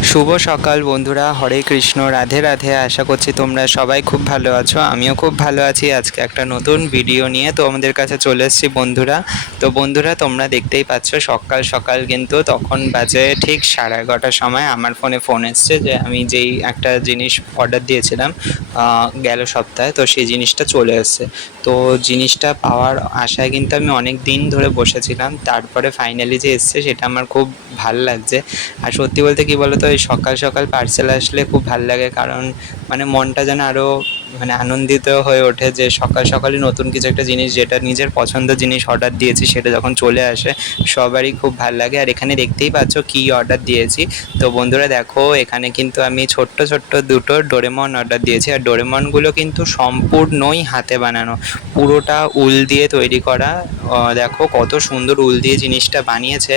শুভ সকাল বন্ধুরা, হরে কৃষ্ণ, রাধে রাধে। আশা করছি তোমরা সবাই খুব ভালো আছো, আমিও খুব ভালো আছি। আজকে একটা নতুন ভিডিও নিয়ে তো আমাদের কাছে চলে এসেছি বন্ধুরা। তো বন্ধুরা, তোমরা দেখতেই পাচ্ছ সকাল সকাল কিন্তু তখন বাজে ঠিক সাড়ে এগারোটার সময় আমার ফোনে ফোন এসছে যে আমি যেই একটা জিনিস অর্ডার দিয়েছিলাম গেল সপ্তাহে, তো সেই জিনিসটা চলে এসছে। তো জিনিসটা পাওয়ার আশায় কিন্তু আমি অনেক দিন ধরে বসেছিলাম, তারপরে ফাইনালি যে এসছে সেটা আমার খুব ভালো লাগছে। আর সত্যি বলতে কী কি বলতো এই সকাল সকাল পার্সেল আসলে খুব ভালো লাগে কারণ মানে মনটা যেন আরও মানে আনন্দিত হয়ে ওঠে যে সকাল সকালই নতুন কিছু একটা জিনিস যেটা নিজের পছন্দের জিনিস অর্ডার দিয়েছি, সেটা যখন চলে আসে, সবারই খুব ভালো লাগে। আর এখানে দেখতেই পাচ্ছ কী অর্ডার দিয়েছি। তো বন্ধুরা দেখো, এখানে কিন্তু আমি ছোট্ট ছোট্ট দুটো ডোরেমন অর্ডার দিয়েছি। আর ডোরেমনগুলো কিন্তু সম্পূর্ণই হাতে বানানো। পুরোটা উল দিয়ে তৈরি করা। দেখো কত সুন্দর উল দিয়ে জিনিসটা বানিয়েছে।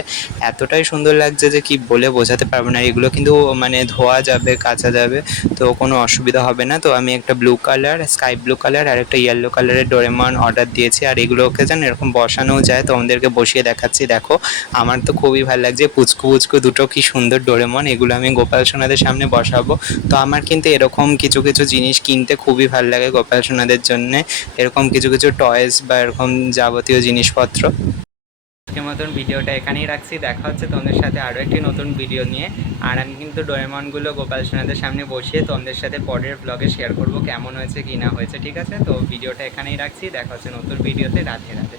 এতটাই সুন্দর লাগছে যে কি বলে বোঝাতে পারব না। এগুলো কিন্তু মানে ধোয়া যাবে, কাচা যাবে, তো কোনো অসুবিধা হবে না। তো আমি একটা blue colour sky blue colour আর একটা ইয়েলো কালারের ডোরেমন অর্ডার দিয়েছি। আর এগুলোকে যেন এরকম বসানোও যায় তো আমাদেরকে বসিয়ে দেখাচ্ছি। দেখো, আমার তো খুবই ভালো লাগছে। পুচকু পুচকু দুটো কি সুন্দর ডোরেমন এগুলো আমি গোপাল সোনাদের সামনে বসাবো। তো আমার কিন্তু এরকম কিছু কিছু জিনিস কিনতে খুবই ভালো লাগে গোপাল সোনাদের জন্যে। এরকম কিছু কিছু টয়েস বা এরকম যাবতীয় জিনিসপত্র। আজকের মতন ভিডিওটা এখানেই রাখছি। দেখা হচ্ছে তোমাদের সাথে আরও একটি নতুন ভিডিও নিয়ে। আর আমি কিন্তু ডোরেমনগুলো গোপাল সোনাদের সামনে বসিয়ে তোমাদের সাথে পরের ব্লগে শেয়ার করব, কেমন হয়েছে, কি না হয়েছে, ঠিক আছে? তো ভিডিওটা এখানেই রাখছি। দেখা হচ্ছে নতুন ভিডিওতে রাতে রাধে।